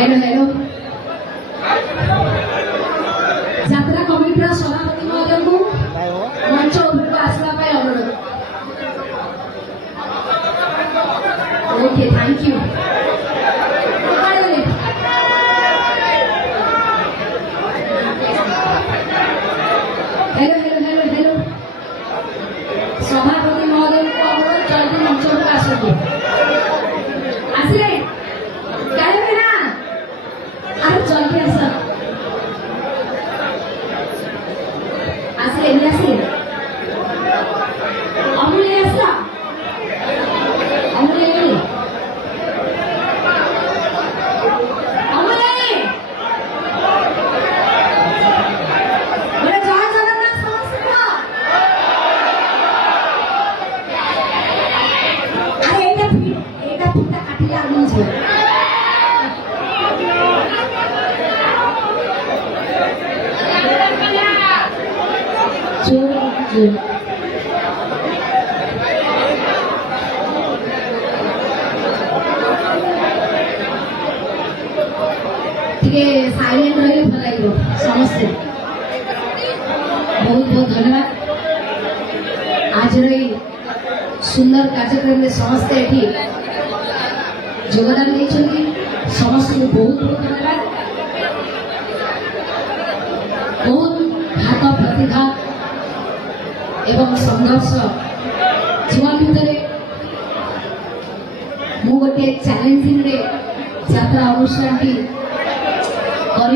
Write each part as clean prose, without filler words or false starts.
Hello hello यात्रा committee सभापति महोदय को मंच उपरको आसवा अनुरोध। Okay thank you. Hello hello hello hello सभापति महोदय को अनुरोध जल्दी मंच उपरको आसतु। आसिले गाइबे ना अरे जल्दी आस आसिले नहीं आसिले अमूल्य आस अमूल्य अमूल्य बोले जय जगन्नाथ समस्त अरे एटा फुटा काटिले आगु जे साइलेंट रही भल लगे समस्ते बहुत बहुत धन्यवाद। आज सुंदर कार्यक्रम में समस्ते योगदान देते समस्त को बहुत बहुत धन्यवाद। बहुत हाथ प्रतिघात एवं संघर्ष जीवन भितर मु गोटे चैलेंजिंग यात्रा अनुष्ठान कर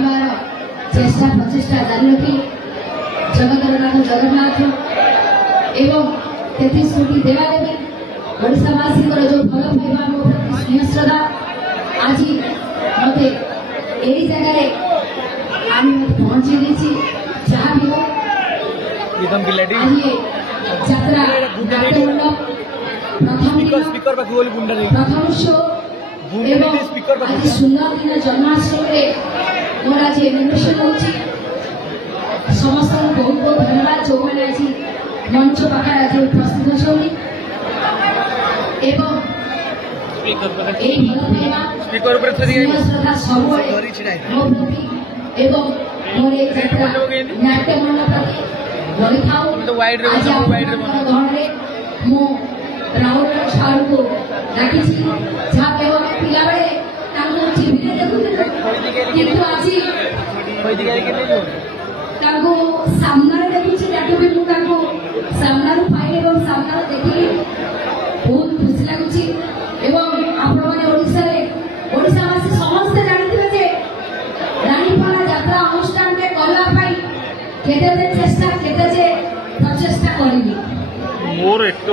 चेष्टा प्रचेषा जारी रखी जगतरनाथ जगन्नाथ एवं 33 कोटी देवादेवी ओडावासी जो भल पाइबा मो प्रति स्नेह श्रद्धा आज मत यही जगह पहुंची देती जहाँ भी हो यात्रा प्रथम शो आज सुंदर दिन जन्माष्टमी मोर आज एनिमेशन हो समस्त बहुत बहुत धन्यवाद जो मैंने आज मंच पाखे आज उपस्थित अच्छी श्रद्धा सब मो प्रति एवं मोर नाट्य मंडल प्रति रही था। आज गहन मु राहुल साहू को डाकी जहाँ केवल पिला बेले टीवी देखु आज सामने देखुची भी मुझे सामना पाइल और सामना देखिली बहुत खुशी लगुच ओडावासी समस्ते जानते रानीपड़ा यात्रा अनुष्ठान करने केते चेष्टा केते प्रचेषा करी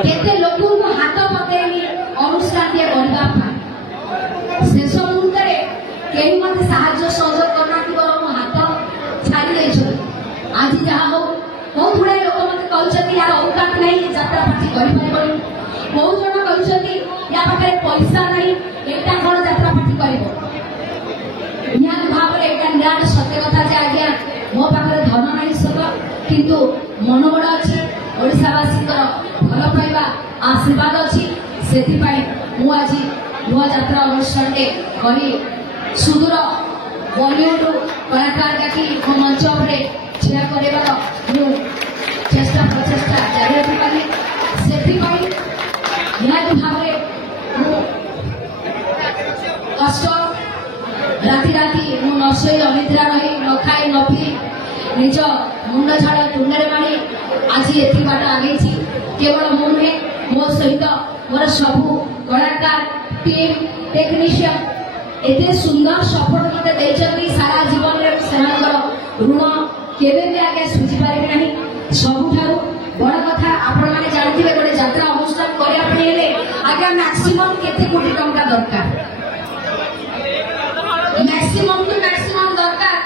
केते लोक हाथ पकड़नी अनुष्ठान करने शेष मुहूर्त कहीं मत साहय सहयोग करना मो हाथ छाड़ी आज जहाँ हो बहुत गुड़ा लोक मत कहते यार औकात नहीं यात्रा पार्टी कर बहुत जन कहते या पाखे पैसा नहीं एटा कौन यात्रा पार्टी कर निहत भाव में निराट सत्य कथा जे आज्ञा मो पाखे धन नहीं सत किंतु मनोबल अच्छी ओडावासी भल पाइबा आशीर्वाद अच्छी से आज नुआ यात्रा अनुष्ठान कर सुदूर बलिउड कलाकार डाकी मंच ठिया कर चेष्टा प्रचेषा जारी रखी पारि से निहत भाव कष्ट राति राति न शोई अनिद्रा रही न खाई न पी निज मुंड झाड़ तुंडे मारी आज एति बाट आगे केवल मु नुहे मो सहित मोर सबू कलाकार टीम टेक्नीशियन एते सुंदर सपोर्ट मत देचंती सारा जीवन रे सेमानकर ऋण केबे भी आगे सुझी पारे नहीं। सबुठारु बड़ कथा आपण माने जानथिबे गोटे यात्रा अनुष्ठान करिया पई हेले आगे मैक्सिमम केते कोटी टंका दरकार मैक्सिमम टू मैक्सिमम दरकार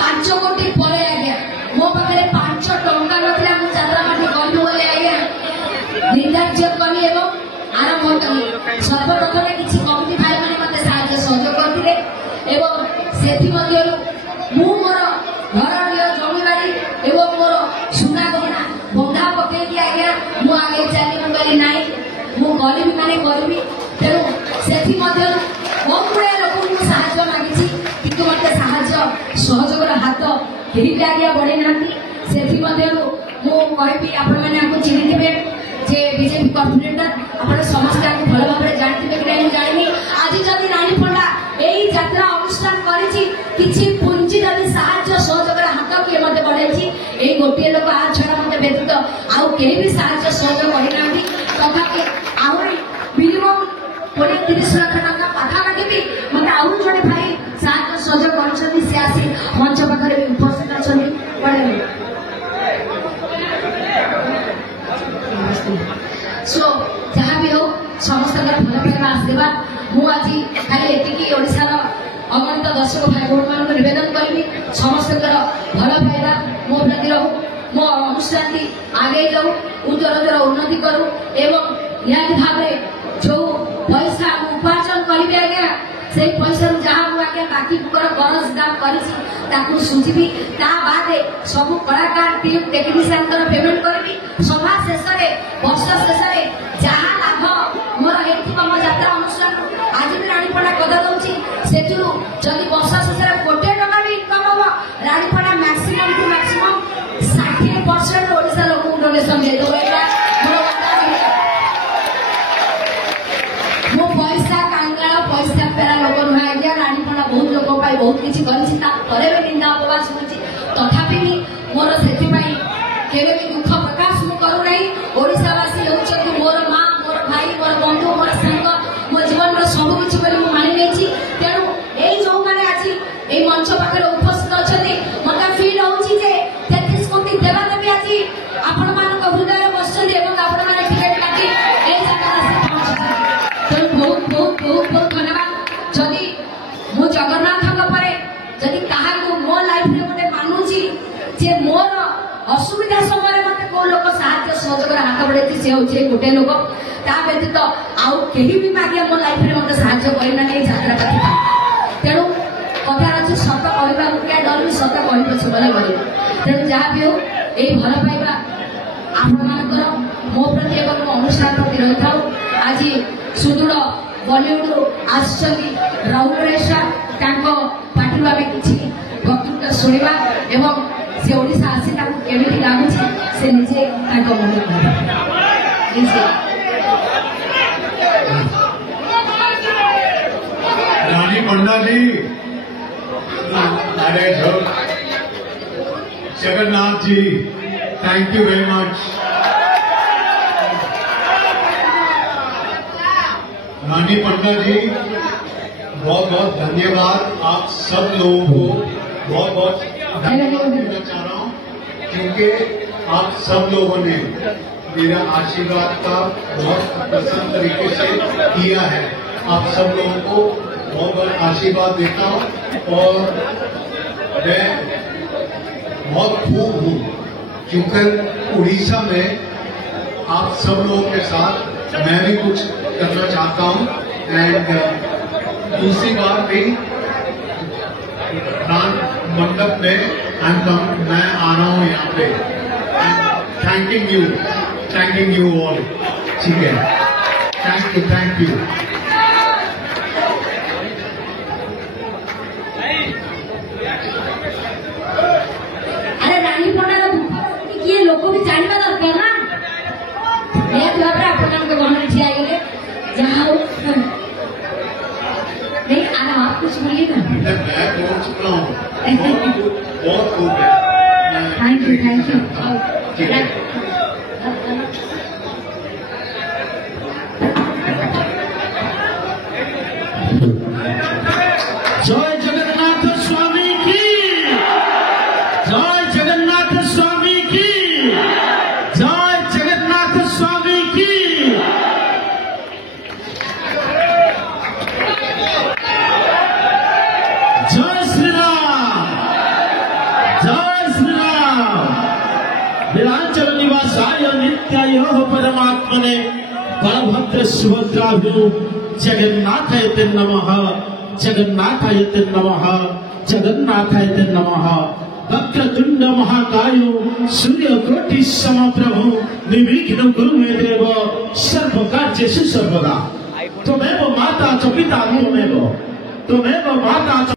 5 कोटी परे आगे मो पाखरे 5 टंका नथिला मु यात्रा माने गलु बोले आगे निर्धार्य कमी एवं आरंभ करी सर्वप्रथम किसी कमिटी भाई मैंने मत साहय सहयोग करते मु मोर घर जमीबाड़ी एवं मोर सुना गहना बंधा पकईकि आज्ञा मु आगे चली मुझे ना मु गरीबी माने करी तेणु से बहुत गुड़ा लोक साहय मांगी साहाଯ୍य सहयोगर हाथ कहीं भी आगे बढ़े ना से मुझे आपण मैंने चिन्ह थे जे बीजेपी कॉर्पोरेटर आप समस्त भल भाव जानते कि नहीं जानी आज जदि रानीपंडा यही यात्रा अनुष्ठान कर पुंजी जदि साहाଯ୍य सहयोगर हाथ किए मत बढ़े यही गोटे लोक आ छड़ा मत व्यतीत आउ कहीं भी साहाଯ୍य सहयोग करना तथापि आहरी मिनिमम 20-30 लाख टका पाखापाखि भी मत आउ जड़े भाई साहाଯ୍य सहयोग कर से आसी मंच पाखे भी उपस्थित अच्छा सो जहाँ भी हो समस्त भल पाइबा आशीर्वाद मुझे खाली एतिकी ओडिशार अगणित दर्शक भाई भौणी मान निवेदन करी समस्त भल पाइबा मो प्रति रहू मो अनुष्ठान आगे जाऊ उज्जवल उन्नति करूँ एवं निहत भाव जो पैसा उपार्जन करी आज्ञा से पैसा जहाँ मुझे बाकी गरज दाम कर सुझी बाद सब कलाकार टीम टेक्निशियन पेमेंट करी सभा शेष वर्ष शेष जहाँ लाभ मोर मो यात्रा अनुष्ठान आज भी रानीपड़ा कदा दूसरी से जदि वर्ष शेष गोटे टका भी इनकम हम रानीपड़ा मैक्सिमम टू मैक्सिमम 60% ओडिशा लोक डोनेशन दे दो मो पैसा कांगाल पैसा पेरा लोक नुहे आज्ञा रानीपड़ा बहुत लोक बहुत किसी कर निंदा उपवास होती तथापि मोर से केवे भी दुख प्रकाश मु करूना ओडिशावासी होती मोर माँ मोर भाई मोर बंधु मोर सांग मो जीवन सब किसी मानि नहीं तेणु यही जो मैंने आज ये मंच पाखे उपस्थित अच्छा मत फिल हो 33 कोटी देवादेवी आज आपण मान हृदय बस आपण मैंने टिकेट काटी तेणु बहुत बहुत बहुत बहुत धन्यवाद जदि मु जगन्नाथ जदि मो लाइफ में गोटे मानुची जे मोर असुविधा समय मत को लोक साहाय्य सहयोग हाथ बढ़े सी हूँ गोटे लोक ता व्यतीत आउ कहीं भी मागे मो लाइफ में मत साहाय्य करना नहीं यात्रा पाखी तेणु कथा अच्छे सत कहवा क्या डर सत कह पछे गले कर तेणु जहाँ भी हो यही भल पाइबा आपण मो प्रति एवं मो अनुष्ठान प्रति रही था आज सुदूर बॉलीवुड आसुच्च राहुल रेशा पार्टी आम किसी वक्तृत्व शुणा एवं से ओडिशा आसी केमी लगुच से निजे मन रानी पंडा जी अरे Jagannath ji thank you very much रानी पंडा जी बहुत बहुत धन्यवाद आप सब लोगों को बहुत बहुत धन्यवाद देना चाह रहा हूँ क्योंकि आप सब लोगों ने मेरा आशीर्वाद का बहुत प्रसन्न तरीके से किया है आप सब लोगों को बहुत बहुत आशीर्वाद देता हूँ और मैं बहुत खूब हूँ क्योंकि उड़ीसा में आप सब लोगों के साथ मैं भी कुछ करना चाहता हूँ एंड दूसरी बार भी दान मंडप में मैं आ रहा हूँ यहाँ पे थैंकिंग यू ऑल ठीक है थैंक यू अरे रानीपड़ा किए लोक भी जानवा दरकार ना निहत भाव में आपण गहन ठिया गले जहाँ नहीं आना आप कुछ बोलिए ना मैं बोल चुका हूँ बहुत खूब थैंक यू ठीक है जय जगन्नाथ स्वामी की जय जगन्नाथ स्वामी की जय जगन्नाथ स्वामी की जय श्री राम विरांचल निवासाय नित्याय परमात्मने बलभद्र सुभद्राभ्यो जगन्नाथाय नमः जगन्नाथाय नमः जगन्नाथाय नमः वक्रतुंड महाकायो सूर्यकोटि समप्रभु निर्विघ्नं कुरु मे देव सर्वकार्येषु सर्वदा त्वमेव माता च पिता त्वमेव माता च